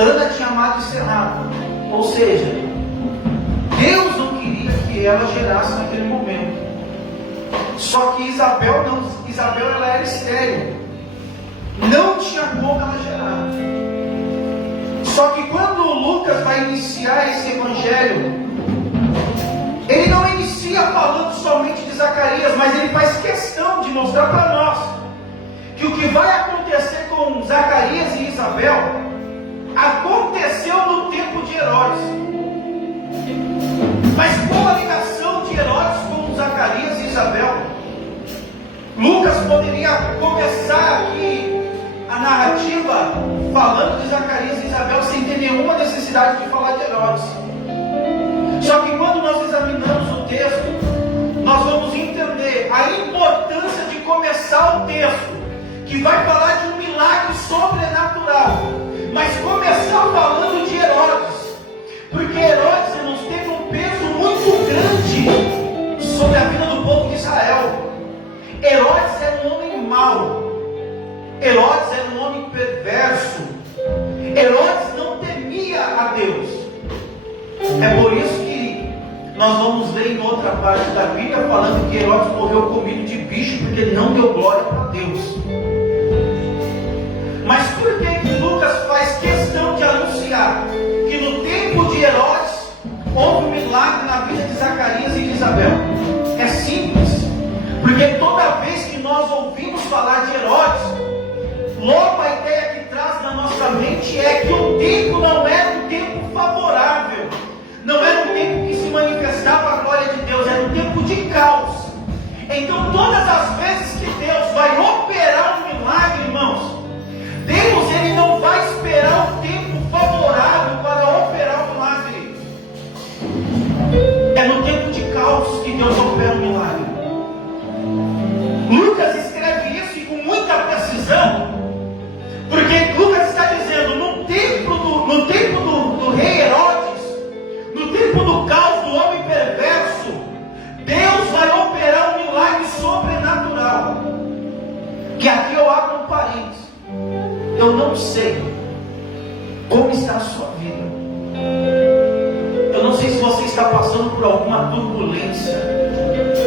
Ana tinha amado e selado. Ou seja, Deus não queria que ela gerasse naquele momento. Só que Isabel não. Isabel, ela era estéril. Não tinha como ela gerar. Só que quando Lucas vai iniciar esse evangelho, ele não inicia falando somente de Zacarias, mas ele faz questão de mostrar para nós que o que vai acontecer com Zacarias e Isabel aconteceu no tempo de Herodes. Mas qual a ligação de Herodes com Zacarias e Isabel? Lucas poderia começar aqui a narrativa falando de Zacarias e Isabel sem ter nenhuma necessidade de falar de Herodes. Só que quando nós examinamos o texto, nós vamos entender a importância de começar o texto, que vai falar de um milagre sobrenatural, mas começar falando de Herodes, porque Herodes, irmãos, teve um peso muito grande sobre a vida do povo de Israel. Herodes era um homem mau, Herodes era um homem perverso, Herodes não temia a Deus. É por isso que nós vamos ver em outra parte da Bíblia falando que Herodes morreu comido de bicho porque ele não deu glória para Deus. Mas por que Lucas faz questão de anunciar que no tempo de Herodes houve um milagre na vida de Zacarias e de Isabel? É simples, porque toda vez que nós ouvimos falar de Herodes, logo a ideia que traz na nossa mente é que o tempo não era um tempo favorável, não era um tempo que se manifestava a glória de Deus, era um tempo de caos. Então todas as vezes que Deus vai operar um milagre, irmãos, Deus ele não vai esperar o tempo favorável para operar o milagre. É no tempo de caos que Deus opera o milagre. Lucas escreve isso e com muita precisão, porque Lucas está dizendo, no tempo do rei Herodes, no tempo do caos do homem perverso, Deus vai operar um milagre sobrenatural. Que aqui eu abro um parênteses. Eu não sei como está a sua vida. Eu não sei se você está passando por alguma turbulência,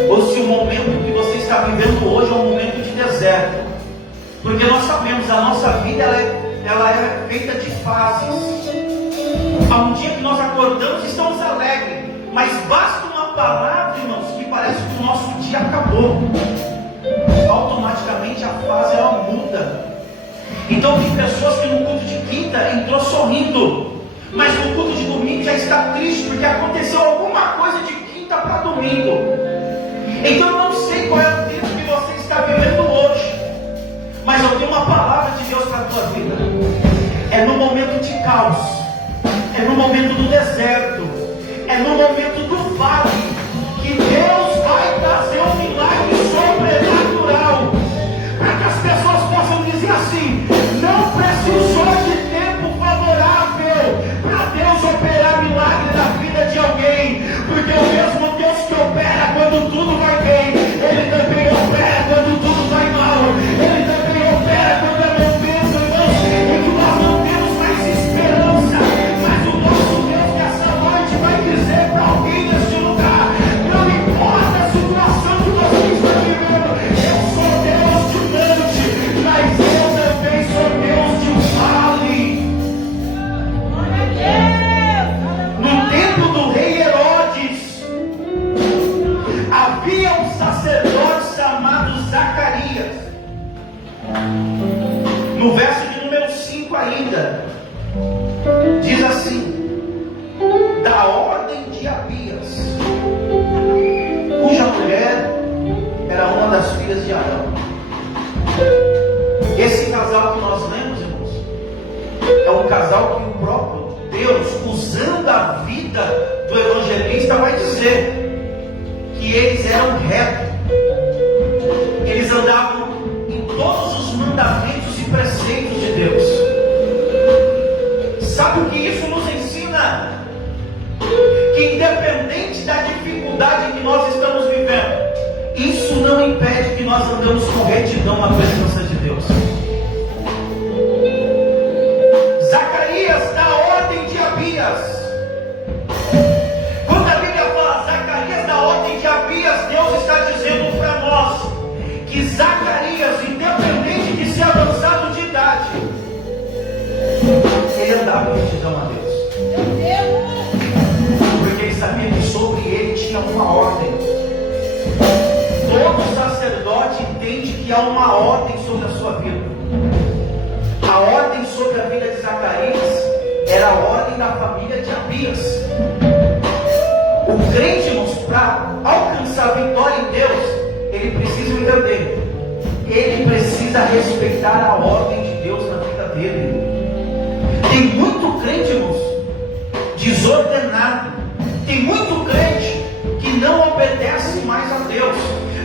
ou se o momento que você está vivendo hoje é um momento de deserto. Porque nós sabemos, a nossa vida ela é feita de fases. Há um dia que nós acordamos e estamos alegres, mas basta uma palavra, irmãos, que parece que o nosso dia acabou. Automaticamente a fase ela muda. Então tem pessoas que no culto de quinta entrou sorrindo, mas no culto de domingo já está triste, porque aconteceu alguma coisa de quinta para domingo. Então eu não sei qual é o tempo que você está vivendo hoje, mas eu tenho uma palavra de Deus para a tua vida. É no momento de caos, é no momento do deserto, é no momento do vale, que Deus vai trazer um milagre sobrenatural, para que as pessoas possam dizer assim: não precisou de tempo favorável para Deus operar milagre na vida de alguém, porque o mesmo Deus que opera quando tudo vai bem, Ele também opera quando tudo vai mal, Ele também opera quando eu não penso, irmãos, e que nós não temos mais esperança, mas o nosso Deus nessa noite vai dizer para alguém neste lugar: não importa a situação que você está vivendo, eu sou Deus de noite, mas eu também sou Deus de vale. No tempo do rei Herodes, havia um sacerdote chamado Zacarias. No verso de número 5 ainda, diz assim: da ordem de Abias, cuja mulher era uma das filhas de Arão. Esse casal que nós lemos, irmãos, é um casal que o próprio Deus, usando a vida do evangelista, vai dizer que eles eram retos, eles andavam em todos os mandamentos e preceitos de Deus. Sabe o que isso nos ensina? Que independente da dificuldade que nós estamos vivendo, isso não impede que nós andamos com retidão na presença de Deus. Zacarias, da andava em retidão a Deus. Porque ele sabia que sobre ele tinha uma ordem. Todo sacerdote entende que há uma ordem sobre a sua vida. A ordem sobre a vida de Zacarias era a ordem da família de Abias. O crente, irmãos, para alcançar a vitória em Deus, ele precisa entender. Ele precisa respeitar a ordem de Deus na vida dele. Tem muito crente, irmãos, desordenado. Tem muito crente que não obedece mais a Deus.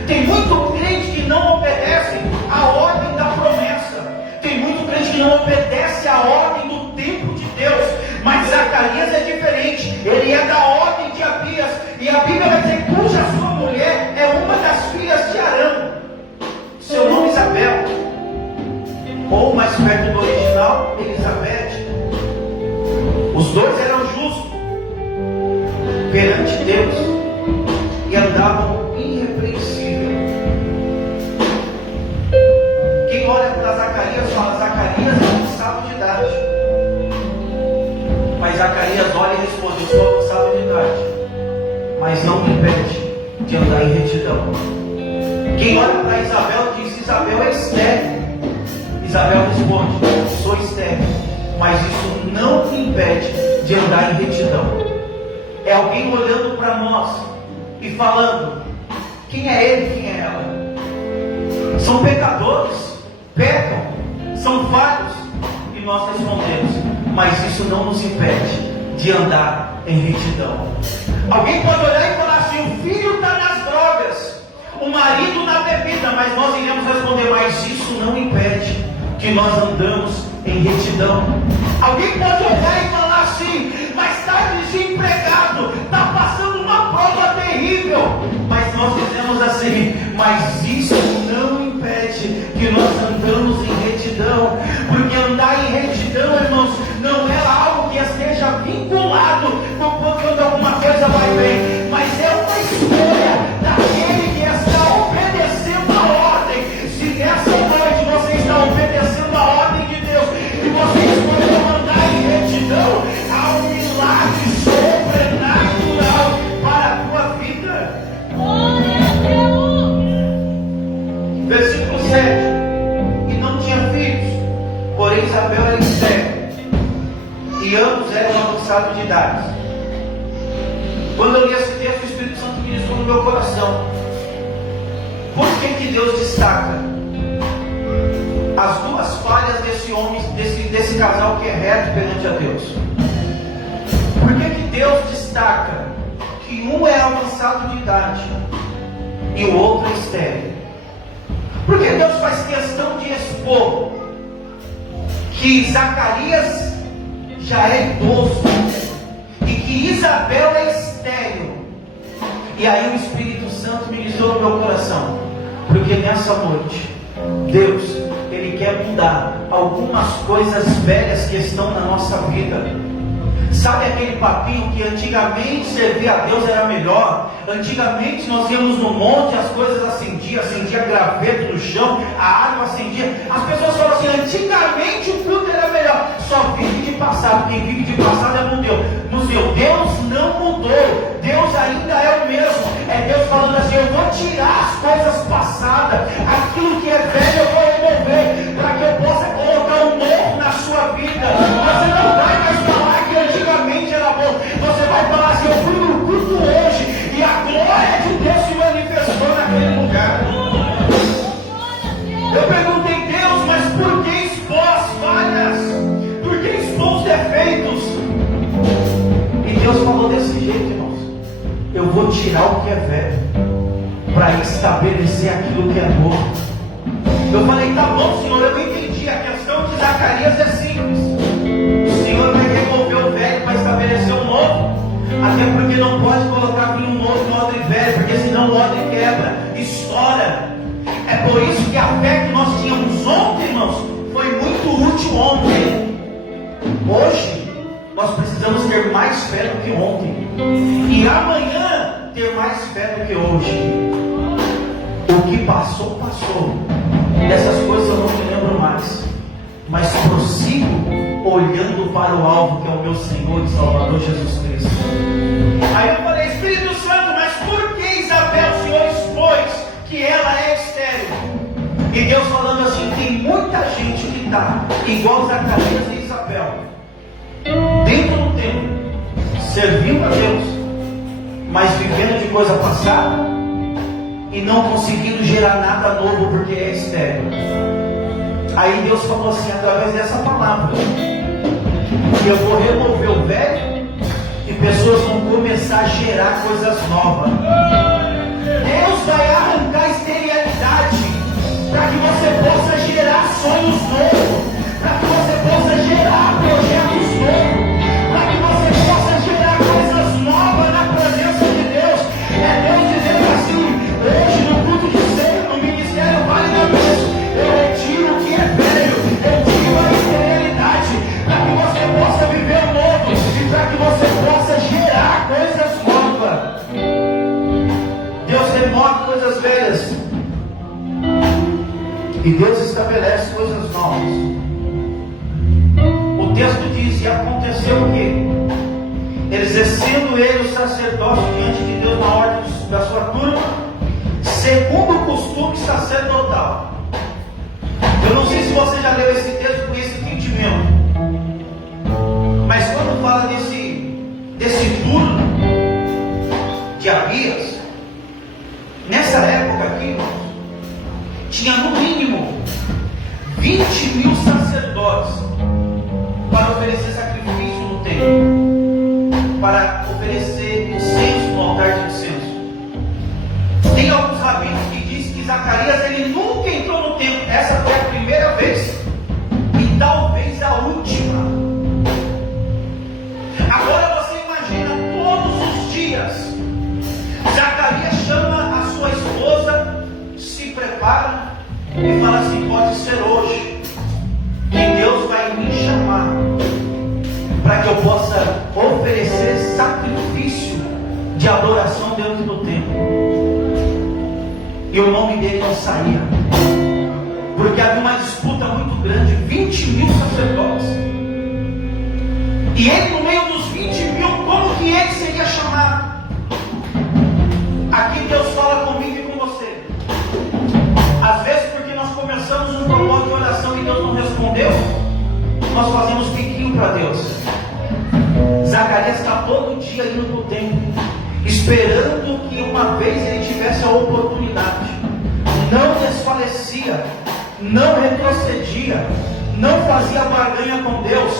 Tem muito crente que não obedece à ordem da promessa. Tem muito crente que não obedece à ordem do tempo de Deus. Mas Zacarias é diferente. Ele é da ordem de Abias. E a Bíblia vai dizer cuja sua mulher é uma das filhas de Arão. Seu nome Isabel. Ou mais perto do original, Elizabeth. Os dois eram justos perante Deus e andavam irrepreensíveis. Quem olha para Zacarias fala: Zacarias é avançado de idade. Mas Zacarias olha e responde: eu sou avançado de idade, mas não me impede de andar em retidão. Quem olha para Isabel diz: Isabel é estéril. Isabel responde: sou estéril, mas isso não me impede de andar em retidão. É alguém olhando para nós e falando: quem é ele, quem é ela? São pecadores, pecam, são falhos. E nós respondemos: mas isso não nos impede de andar em retidão. Alguém pode olhar e falar assim: o filho está nas drogas, o marido na bebida, mas nós iremos responder: mas isso não impede que nós andamos em retidão. Alguém pode olhar e falar assim: mas está desempregado, está passando uma prova terrível, mas nós dizemos assim: mas isso não impede que nós andamos em retidão. Porque andar em retidão, irmãos, não é algo que esteja vinculado com quando alguma coisa vai bem, mas é uma escolha daquele que está obedecendo a ordem. Se nessa noite você está obedecendo a ordem de Deus e você escolheu andar em retidão, há um milagre sobrenatural para a tua vida. Versículo 7. E não tinha filhos, porém Isabel era estéril, e ambos eram avançados de idade. Quando eu li esse texto, o Espírito Santo ministrou no meu coração. Por que Deus destaca as duas falhas desse homem, desse casal que é reto perante a Deus? Por que Deus destaca que um é avançado de idade e o outro é estéril? Porque Deus faz questão de expor que Zacarias já é idoso e que Isabel é estéril. E aí o Espírito Santo ministrou no meu coração, porque nessa noite Deus, Ele quer mudar algumas coisas velhas que estão na nossa vida. Sabe aquele papinho que antigamente servir a Deus era melhor? Antigamente nós íamos no monte, as coisas acendia graveto no chão, a água acendia. As pessoas falam assim: antigamente o culto era melhor. Só vive de passado, quem vive de passado é no Deus. Deus não mudou, Deus ainda é o mesmo. É Deus falando assim: eu vou tirar as coisas passadas, aquilo que é velho eu vou remover, para que eu possa colocar um novo na sua vida. Você não vai mais falar que antigamente era bom, você vai falar assim: eu fui no culto hoje e a glória de Deus se manifestou naquele lugar. Eu perguntei: Deus, mas por que expor as falhas? Por que expor os defeitos? E Deus falou desse jeito, irmãos: eu vou tirar o que é velho para estabelecer aquilo que é novo. Eu falei: tá bom, Senhor, eu entendi. A questão de Zacarias é simples. O Senhor vai remover o velho para estabelecer o novo. Até porque não pode colocar vinho novo no odre velho, porque senão o odre quebra, estoura. É por isso que a fé que nós tínhamos ontem, irmãos, foi muito útil ontem. Hoje nós precisamos ter mais fé do que ontem, e amanhã ter mais fé do que hoje. O que passou, passou. Dessas coisas eu não me lembro mais, mas prossigo olhando para o alvo, que é o meu Senhor e Salvador Jesus Cristo. Aí eu falei: Espírito Santo, mas por que Isabel o Senhor expôs que ela é estéril? E Deus falando assim: tem muita gente que está igual Zacarias e Isabel, dentro do templo, servindo a Deus, mas vivendo de coisa passada e não conseguindo gerar nada novo porque é estéril. Aí Deus falou assim, através dessa palavra, que eu vou remover o velho e pessoas vão começar a gerar coisas novas. Deus vai arrancar a esterilidade para que você possa gerar sonhos novos, para que você possa gerar projetos novos, para que você possa gerar coisas novas na presença de Deus. É Deus dizendo assim: hoje no culto de ceia, no ministério Vale da Luz, eu retiro o que é velho, eu tiro a esterilidade, para que você possa viver o novo e para que você possa gerar coisas novas. Deus remove coisas velhas e Deus estabelece coisas novas. O texto diz: e aconteceu o quê? Exercendo ele o sacerdócio diante de Deus na ordem da sua turma, segundo o costume sacerdotal. Eu não sei se você já leu esse texto com esse sentimento, mas quando fala desse turno de Abias, nessa época aqui, irmãos, tinha no mínimo 20.000 sacerdotes para oferecer sacrifício no templo, para oferecer incenso no altar de incenso. Tem alguns rabinos que dizem que Zacarias ele nunca entrou no templo. Essa foi a primeira vez e talvez a última. Agora você imagina todos os dias Zacarias chama a sua esposa, se prepara e fala assim: pode ser hoje que Deus vai me chamar para que eu possa oferecer sacrifício de adoração dentro do templo. E o nome dele não saía, porque havia uma disputa muito grande, 20.000 sacerdotes, e ele no meio dos 20.000, como que ele seria chamado? Aqui Deus fala comigo e com você. Às vezes, porque nós começamos um propósito de oração e Deus não respondeu, nós fazemos piquinho para Deus. Zacarias está todo dia indo para o templo, esperando que uma vez ele tivesse a oportunidade. Não desfalecia, não retrocedia, não fazia barganha com Deus,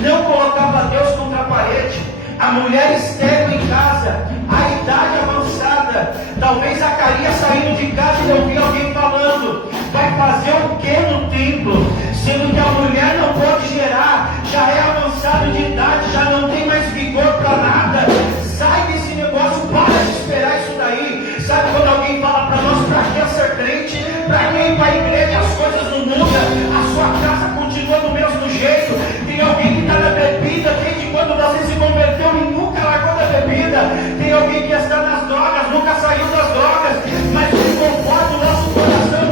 não colocava Deus contra a parede. A mulher estéril em casa, a idade avançada, talvez Zacarias saindo de casa e ouvir alguém falando: vai fazer o que no templo? Sendo que a mulher não pode gerar, já é avançado de idade, já não tem mais vigor para nada. Sai desse negócio, para de esperar isso daí. Sabe quando alguém fala para nós: para que ser crente? Para quem ir para a igreja as coisas não mudam, a sua casa continua do mesmo jeito. Tem alguém que está na bebida desde quando você se converteu e nunca largou da bebida. Tem alguém que está nas drogas, nunca saiu das drogas. Mas o que conforta o nosso coração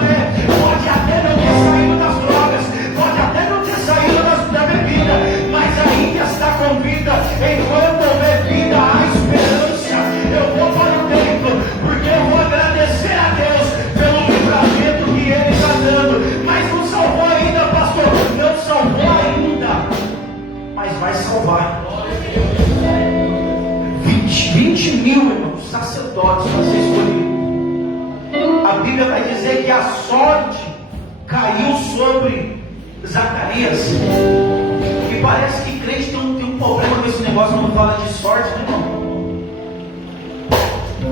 pode até não ter saído das drogas, pode até não ter saído da bebida, mas ainda está com vida. Enquanto houver vida, há esperança. Eu vou para o templo, porque eu vou agradecer a Deus pelo livramento que Ele está dando. Mas não salvou ainda, pastor, não salvou ainda, mas vai salvar. 20.000, irmãos, sacerdotes para ser escolhidos. A Bíblia vai dizer que a sorte caiu sobre Zacarias. E parece que crente tem um problema com esse negócio quando fala de sorte, né, irmão?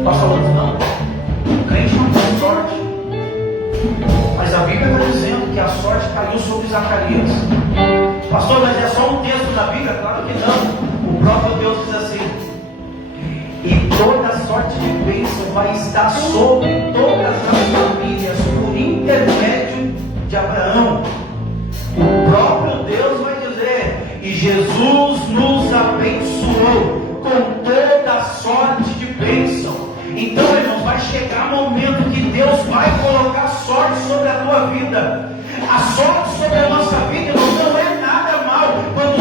Nós falamos, não, o crente não tem sorte. Mas a Bíblia está dizendo que a sorte caiu sobre Zacarias. Pastor, mas é só um texto da Bíblia? Claro que não. O próprio Deus diz assim: e toda sorte de bênção vai estar sobre todas as famílias por intermédio de Abraão. O próprio Deus vai dizer: e Jesus nos abençoou com toda sorte de bênção. Então, irmãos, vai chegar momento que Deus vai colocar sorte sobre a tua vida. A sorte sobre a nossa vida, irmão, não é nada mal. Quando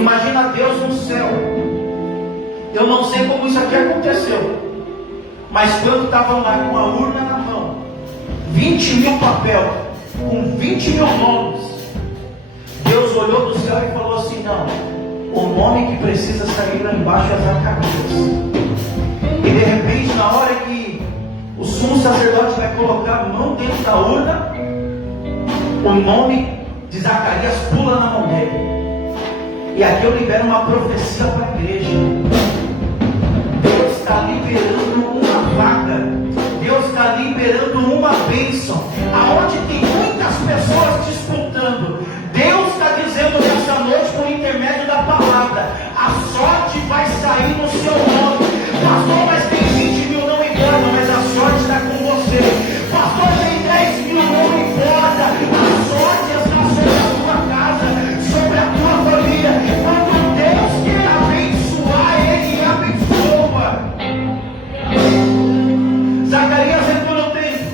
Imagina Deus no céu. Eu não sei como isso aqui aconteceu, mas quando estavam lá com a urna na mão, 20 mil papel, com 20 mil nomes, Deus olhou do céu e falou assim: não, o nome que precisa sair lá embaixo é Zacarias. E de repente, na hora que o sumo sacerdote vai colocar a mão dentro da urna, o nome de Zacarias pula na mão dele. E aqui eu libero uma profecia para a igreja. Deus está liberando uma vaga. Deus está liberando uma bênção. Aonde tem muitas pessoas disputando, Deus está dizendo nessa noite, por intermédio da palavra: a sorte vai sair no seu nome. Pastor, mas tem 20 mil, não importa, mas a sorte está com você. Pastor, tem 10 mil, não importa, a sorte está sobre a tua casa, sobre a tua família. Quando Deus quer abençoar, Ele abençoa. Zacarias entrou no templo.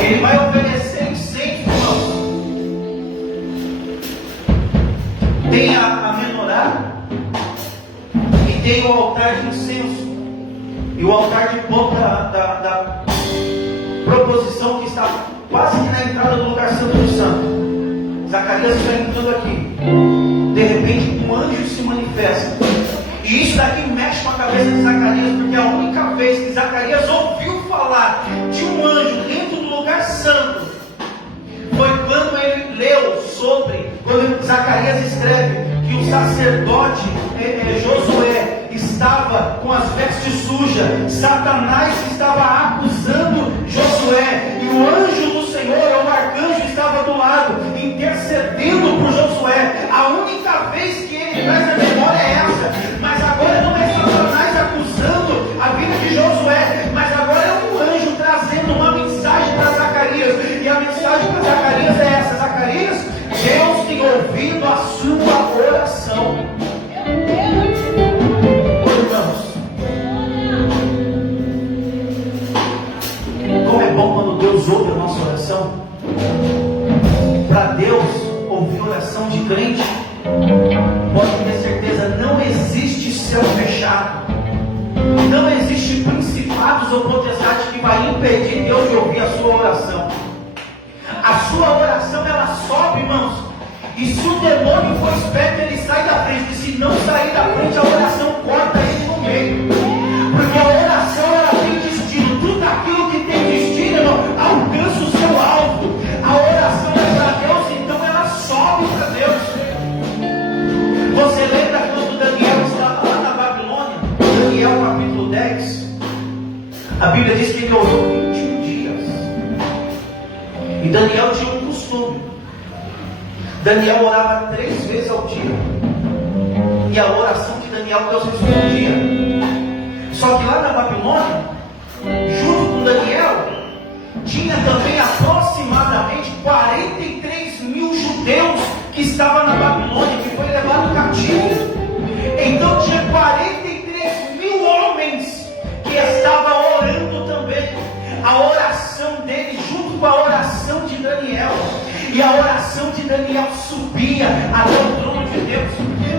Ele vai oferecer incenso, irmãos. Tem a menorá e tem o altar de incenso e o altar de pão da proposição, que está quase que na entrada do lugar santo do santo. Zacarias está entrando aqui. De repente um anjo se manifesta. E isso daqui mexe com a cabeça de Zacarias, porque a única vez que Zacarias ouviu falar de um anjo dentro do lugar santo foi quando ele leu sobre, quando Zacarias escreve que o sacerdote Josué estava com as vestes sujas, Satanás estava acusando Josué, e o anjo do Senhor, o arcanjo, estava do lado, intercedendo por Josué. A única vez que ele traz a memória é essa, mas agora não é Satanás acusando a vida de Josué, mas agora é um anjo trazendo uma mensagem para Zacarias, e a mensagem para Zacarias é essa: Zacarias, Deus tem ouvido a sua oração. Como é bom quando Deus ouve a nossa oração. Para Deus ouvir oração de crente, pode ter certeza, não existe céu fechado, não existe principados ou potestades que vai impedir Deus de ouvir a sua oração. A sua oração, ela sobe, irmãos, e se o demônio for esperto, ele sai da frente, e se não sair da frente, a oração corta ele no meio, porque a oração, ela tem destino. Tudo aquilo que tem destino, irmão, alcança o seu alvo. A oração é para Deus, então ela sobe para Deus. Você lembra quando Daniel estava lá na Babilônia? Daniel capítulo 10, a Bíblia diz que ele orou 21 dias. E Daniel tinha um costume. Daniel orava 3 vezes ao dia. E a oração de Daniel, Deus respondia. Só que lá na Babilônia, junto com Daniel, tinha também aproximadamente 43 mil judeus que estavam na Babilônia, que foi levado cativo. Então tinha 43 mil homens que estavam orando também. A oração dele junto com a oração de Daniel. E a oração de Daniel subia até o trono de Deus.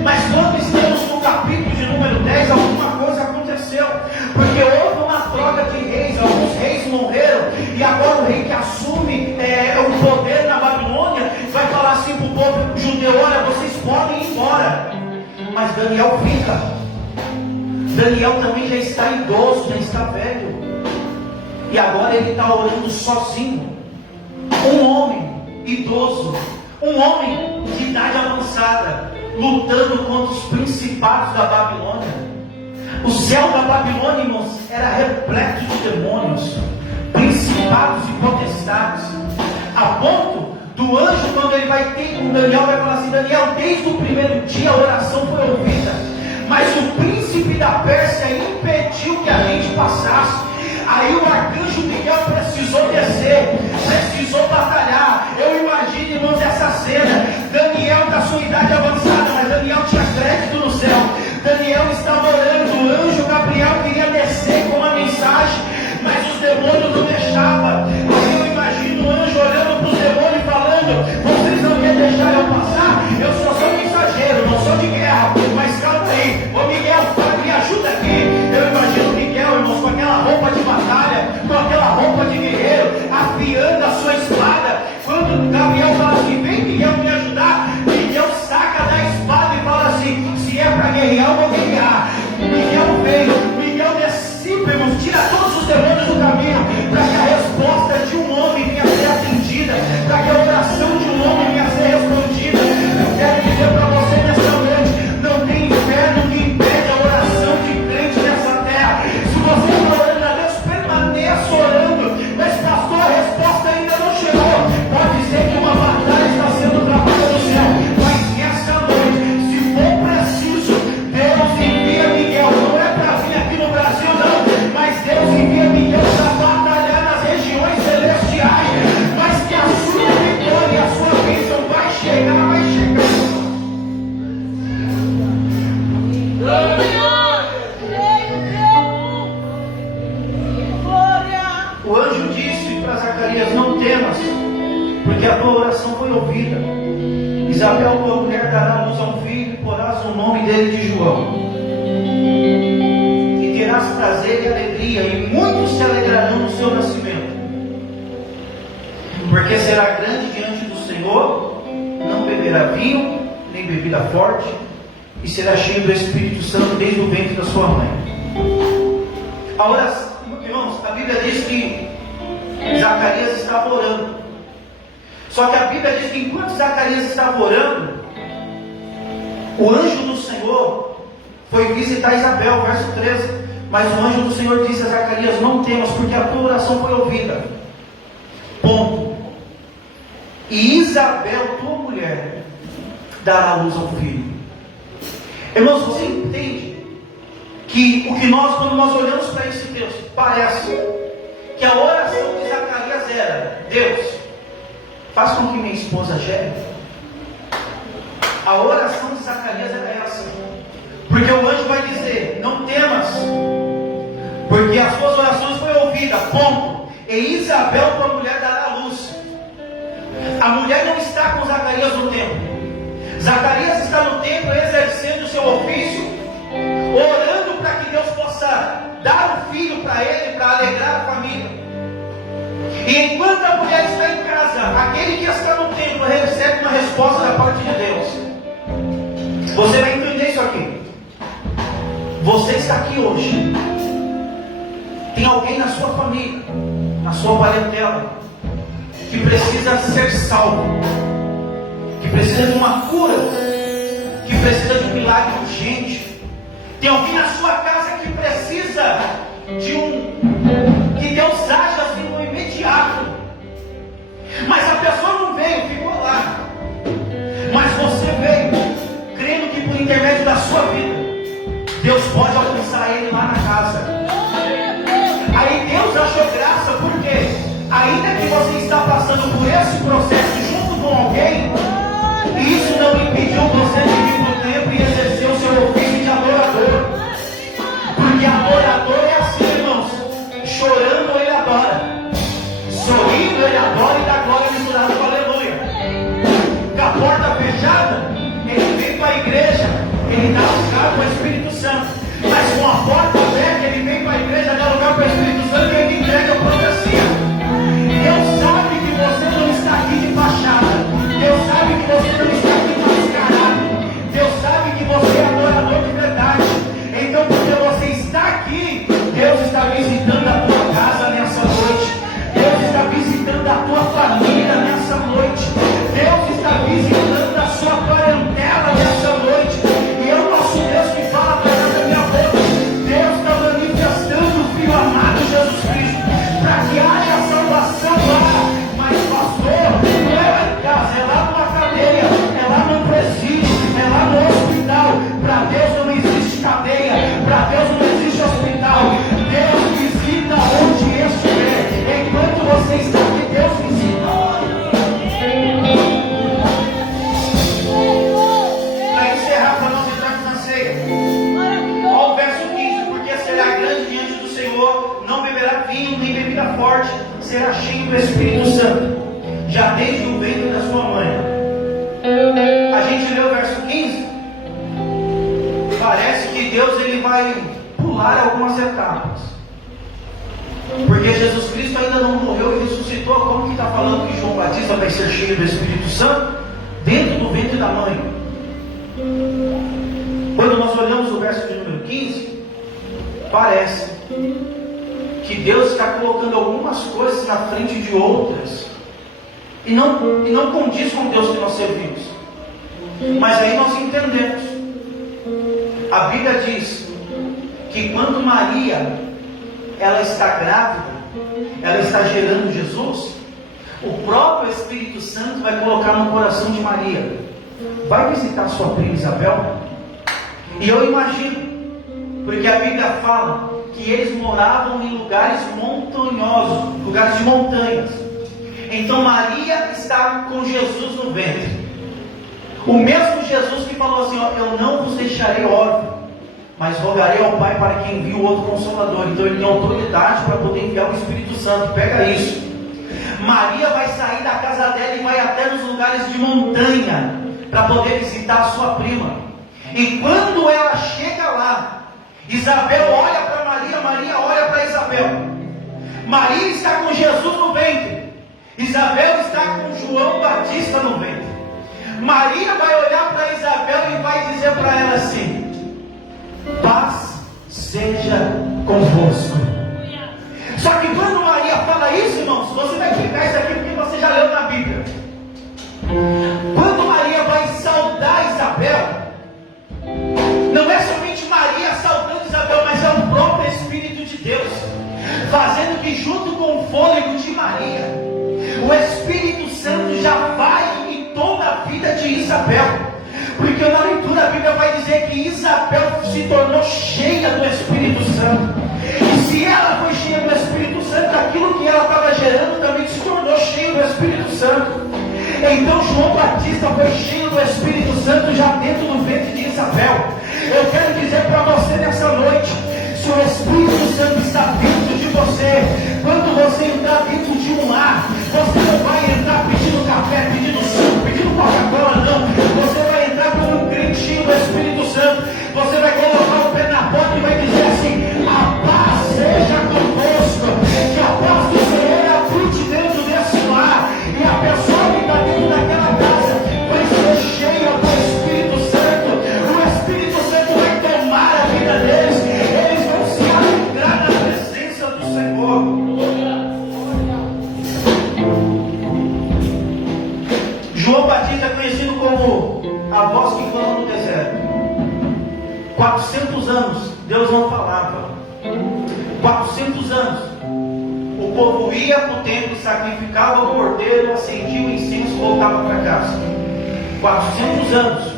Mas quando estamos no capítulo de número 10, alguma coisa aconteceu. Porque houve uma troca de reis, alguns reis morreram. E agora o rei que assume o poder na Babilônia vai falar assim para o povo judeu: olha, vocês podem ir embora. Mas Daniel fica. Daniel também já está idoso, já está velho. E agora ele está orando sozinho. Um homem idoso, um homem de idade avançada, lutando contra os principados da Babilônia. O céu da Babilônia, irmãos, era repleto de demônios, principados e potestades, a ponto do anjo, quando ele vai ter com Daniel, vai falar assim: Daniel, desde o primeiro dia a oração foi ouvida, mas o príncipe da Pérsia impediu que a gente passasse. Aí o arcanjo Miguel precisou descer, precisou batalhar. Eu imagino, irmãos, essa cena. Daniel com a sua idade avançada, mas Daniel tinha crédito no céu. Daniel estava orando, o anjo Gabriel queria descer com uma mensagem, mas os demônios não deixavam. Aí eu imagino o anjo olhando para os demônios e falando: vocês não querem deixar eu passar? Isabel, tua mulher, dará luz a um filho, e porás o nome dele de João. E terás prazer e alegria, e muitos se alegrarão no seu nascimento. Porque será grande diante do Senhor, não beberá vinho, nem bebida forte, e será cheio do Espírito Santo desde o ventre da sua mãe. Agora, irmãos, a Bíblia diz que Zacarias estava orando. Só que a Bíblia diz que enquanto Zacarias estava orando, o anjo do Senhor foi visitar Isabel, verso 13. Mas o anjo do Senhor disse a Zacarias: não temas, porque a tua oração foi ouvida. Ponto. E Isabel, tua mulher, dará luz ao filho. Irmãos, você entende que o que nós, quando nós olhamos para esse texto, parece que a oração de Zacarias era: Deus, faz com que minha esposa gere. A oração de Zacarias era essa. Porque o anjo vai dizer: não temas, porque as tuas orações foram ouvidas. Ponto. E Isabel, tua mulher, dará luz. A mulher não está com Zacarias no templo. Zacarias está no templo exercendo o seu ofício, orando para que Deus possa dar um filho para ele, para alegrar a família. E enquanto a mulher está em casa, aquele que está no templo recebe uma resposta da parte de Deus. Você vai entender isso aqui. Você está aqui hoje. Tem alguém na sua família, na sua parentela, que precisa ser salvo, que precisa de uma cura, que precisa de um milagre urgente. Tem alguém na sua casa que precisa que Deus haja assim no imediato. Mas a pessoa não veio, ficou lá. Mas você veio, crendo que por intermédio da sua vida, Deus pode alcançar ele lá na casa. Aí Deus achou graça, porque ainda que você está passando por esse processo junto com alguém, isso não impediu você de vir para o templo e exercer o seu ofício de adorador. Porque adorador é assim, irmãos: chorando ele adora, sorrindo ele adora e dá glória misturada com aleluia. Com a porta fechada, ele vem para a igreja, ele dá lugar para o Espírito Santo. Mas com a porta aberta, ele vem para a igreja, dá lugar para o Espírito Santo e ele entrega a profecia. Deus sabe que você não está aqui de fachada. Deus sabe que você não está aqui mascarado. Deus sabe que você é adorador de verdade. Então, porque você está aqui, Deus está visitando a tua casa nessa noite. Deus está visitando a tua família nessa noite. Deus está visitando a sua parentela nessa noite. E é o nosso Deus que fala através da minha boca. Deus está manifestando o Filho amado Jesus Cristo, para que haja salvação lá. Mas pastor, não é lá em casa, é lá numa cadeia, é lá no presídio, é lá no hospital. Para Deus não existe cadeia, para Deus não existe hospital. Deus visita onde estiver. Enquanto você está aqui, Deus visita. Para encerrar, para nós entrarmos na ceia, olha o verso 15: porque será grande diante do Senhor, não beberá vinho nem bebida forte, será cheio do Espírito Santo, já desde o ventre da sua mãe. A gente lê o verso 15, parece que Deus ele vai pular algumas etapas, porque Jesus Cristo ainda não morreu e ressuscitou. Como que está falando que João Batista vai ser cheio do Espírito Santo dentro do ventre da mãe? Quando nós olhamos o verso de número 15, parece que Deus está colocando algumas coisas na frente de outras, e não condiz com Deus que nós servimos. Mas aí nós entendemos. A Bíblia diz que quando Maria ela está grávida, ela está gerando Jesus, o próprio Espírito Santo vai colocar no coração de Maria: vai visitar sua prima Isabel? E eu imagino, porque a Bíblia fala que eles moravam em lugares montanhosos, lugares de montanhas. Então Maria está com Jesus no ventre. O mesmo Jesus que falou assim: eu não vos deixarei órfão, mas rogarei ao Pai para que envie o outro Consolador. Então ele tem autoridade para poder enviar o Espírito Santo. Pega isso. Maria vai sair da casa dela e vai até nos lugares de montanha, para poder visitar a sua prima. E quando ela chega lá, Isabel olha para Maria, Maria olha para Isabel. Maria está com Jesus no ventre, Isabel está com João Batista no ventre. Maria vai olhar para Isabel e vai dizer para ela assim: paz seja convosco. Só que quando Maria fala isso, irmãos, você vai pegar isso aqui porque você já leu na Bíblia. Quando Maria vai saudar Isabel, não é somente Maria saudando Isabel, mas é o próprio Espírito de Deus, fazendo que junto com o fôlego de Maria, o Espírito Santo já vai e toma a vida de Isabel. Porque na leitura a Bíblia vai dizer que Isabel se tornou cheia do Espírito Santo. E se ela foi cheia do Espírito Santo, aquilo que ela estava gerando também se tornou cheio do Espírito Santo. Então João Batista foi cheio do Espírito Santo já dentro do ventre de Isabel. Eu quero dizer para você nessa noite, se o Espírito Santo está dentro de você, quando você entrar dentro de um lar, você não vai entrar pedindo café, pedindo suco, pedindo Coca-Cola, não. Você vai entrar como um crente cheio do Espírito Santo. Você vai colocar o pé na porta e vai dizer assim: a paz seja convosco, que a paz do Senhor habite dentro desse lar, e a pessoa que está dentro daquela casa vai ser cheia do Espírito Santo. O Espírito Santo vai tomar a vida deles, eles vão se alegrar na presença do Senhor. João Batista é conhecido como a voz que clama no deserto. 400 anos Deus não falava. 400 anos o povo ia para o templo, sacrificava o cordeiro, acendia o incenso e voltava para casa. 400 anos.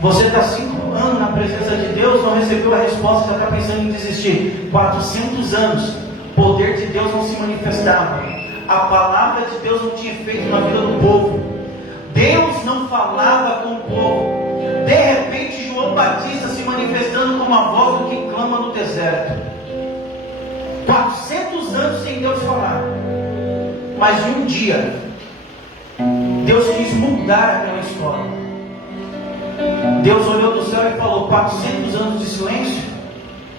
Você está 5 anos na presença de Deus, não recebeu a resposta, já está pensando em desistir. 400 anos o poder de Deus não se manifestava, a palavra de Deus não tinha efeito na vida do povo. Deus não falava com o povo. De repente João Batista se manifestando como a voz do que clama no deserto. 400 anos sem Deus falar. Mas em um dia Deus quis mudar aquela história. Deus olhou do céu e falou: 400 anos de silêncio,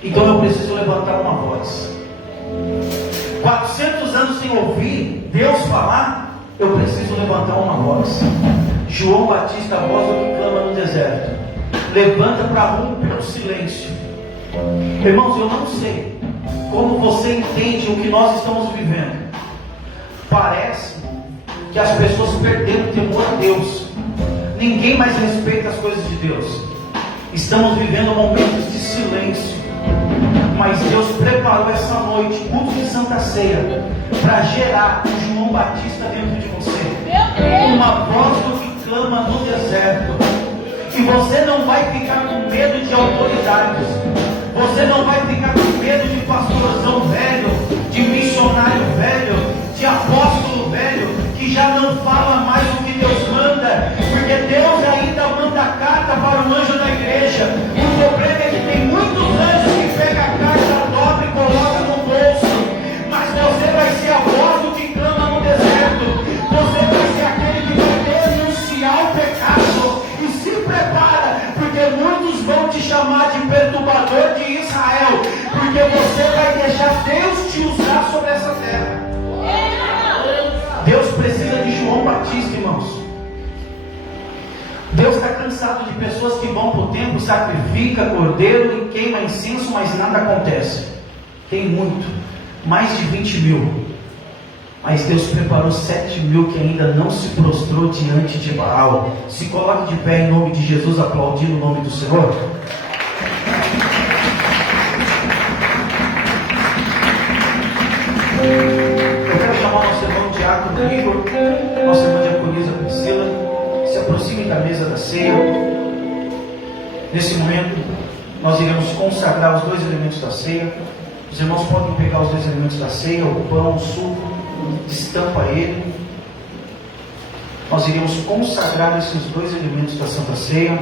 então eu preciso levantar uma voz. 400 anos sem ouvir Deus falar, eu preciso levantar uma voz. João Batista, a voz do que clama no deserto, levanta para romper o silêncio. Irmãos, eu não sei como você entende o que nós estamos vivendo. Parece que as pessoas perderam o temor a Deus. Ninguém mais respeita as coisas de Deus. Estamos vivendo momentos de silêncio. Mas Deus preparou essa noite, culto de Santa Ceia, para gerar o João Batista dentro de você. Uma voz do que clama no deserto. E você não vai ficar com medo de autoridades. Você não vai ficar com medo de pastorzão velho, de missionário velho, de apóstolo velho, que já não fala mais o que Deus manda, porque Deus ainda manda carta para o anjo da igreja. O problema é que tem muitos anjos que pegam a carta, dobra e coloca no bolso. Mas você vai ser a voz do que clama no deserto. Você vai ser aquele que vai denunciar o pecado. E se prepara, porque muitos vão te chamar de perturbador de Israel, porque você vai deixar Deus te usar sobre essa terra. Deus precisa de João Batista, irmãos. Deus está cansado de pessoas que vão para o templo, sacrifica cordeiro e queima incenso, mas nada acontece. Tem muito, mais de 20 mil. Mas Deus preparou 7 mil que ainda não se prostrou diante de Baal. Se coloque de pé em nome de Jesus, aplaudindo o nome do Senhor. Eu quero chamar nosso irmão Diácono Igor, nossa irmã Diaconisa Priscila, se aproxime da mesa da ceia. Nesse momento, nós iremos consagrar os 2 elementos da ceia. Os irmãos podem pegar os 2 elementos da ceia, o pão, o suco, destampa ele. Nós iremos consagrar esses 2 elementos da Santa Ceia.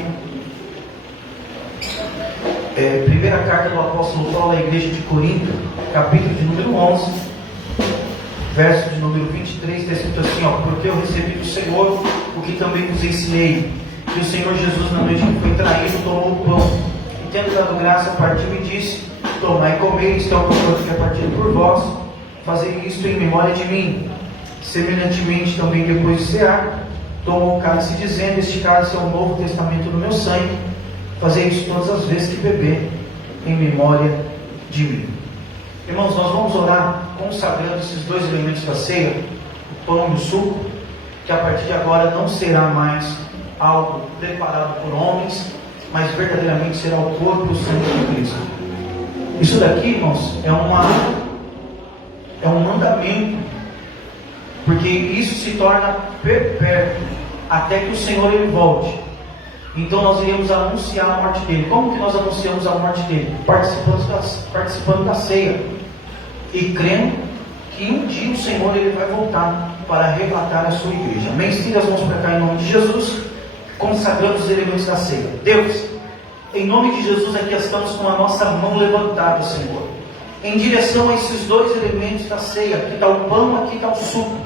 Primeira carta do apóstolo Paulo à igreja de Corinto, capítulo de número 11, verso de número 23, está escrito assim: porque eu recebi do Senhor o que também vos ensinei, E o Senhor Jesus, na noite que foi traído, tomou o pão, e tendo dado graça, partiu e disse: tomai e comei, isto é o meu corpo que é partido por vós, fazei isto em memória de mim. Semelhantemente também, depois de cear, tomou o cálice, dizendo: este cálice é o novo testamento no meu sangue, fazei isso todas as vezes que beber, em memória de mim. Irmãos, nós vamos orar consagrando esses dois elementos da ceia, o pão e o suco, que a partir de agora não será mais algo preparado por homens, mas verdadeiramente será o corpo e o sangue de Cristo. Isso daqui, irmãos, é um mandamento, porque isso se torna perpétuo até que o Senhor ele volte. Então nós iremos anunciar a morte dele. Como que nós anunciamos a morte dele? Participando da ceia e crendo que um dia o Senhor ele vai voltar para arrebatar a sua igreja. Amém? Estenda as mãos para cá em nome de Jesus, consagrando os elementos da ceia. Deus, em nome de Jesus, aqui estamos com a nossa mão levantada, Senhor, em direção a esses dois elementos da ceia. Aqui está o pão, aqui está o suco.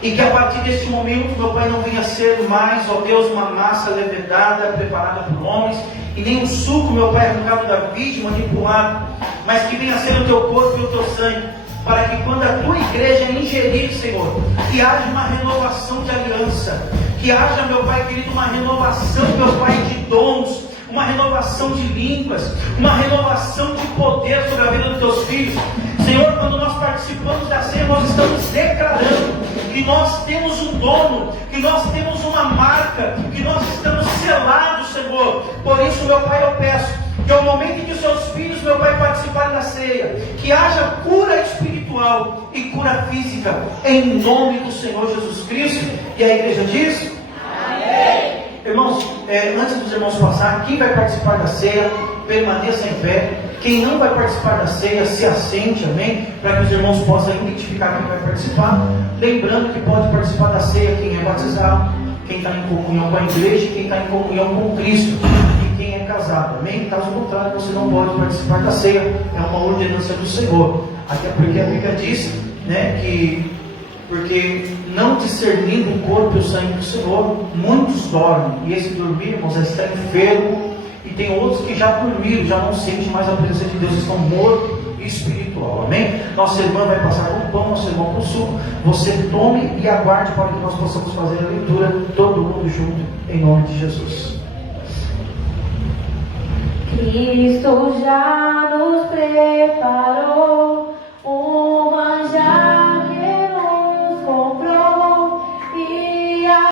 E que a partir deste momento, meu Pai, não venha ser mais, ó Deus, uma massa levedada, preparada por homens, e nem um suco, meu Pai, arrancado da vide, manipulado, mas que venha ser o teu corpo e o teu sangue, para que quando a tua igreja ingerir, Senhor, que haja uma renovação de aliança, que haja, meu Pai querido, uma renovação, meu Pai, de dons, uma renovação de línguas, uma renovação de poder sobre a vida dos teus filhos. Senhor, quando nós participamos da ceia, nós estamos declarando que nós temos um dono, que nós temos uma marca, que nós estamos selados, Senhor. Por isso, meu Pai, eu peço que ao momento em que os seus filhos, meu Pai, participarem da ceia, que haja cura espiritual e cura física, em nome do Senhor Jesus Cristo. E a igreja diz: amém. Irmãos, antes dos irmãos passar, quem vai participar da ceia, permaneça em pé. Quem não vai participar da ceia, se assente, amém? Para que os irmãos possam identificar quem vai participar. Lembrando que pode participar da ceia quem é batizado, quem está em comunhão com a igreja, quem está em comunhão com Cristo, e quem é casado, amém? Caso contrário, você não pode participar da ceia, é uma ordenança do Senhor. Até porque a Bíblia diz, né, que porque não discernindo o corpo e o sangue do Senhor, muitos dormem, e esse dormir, irmãos, é estar enfermo. E tem outros que já dormiram, já não sentem mais a presença de Deus, estão mortos espiritual, amém? Nossa irmã vai passar com o pão, nosso irmão com o suco. Você tome e aguarde para que nós possamos fazer a leitura, todo mundo junto, em nome de Jesus. Cristo já nos preparou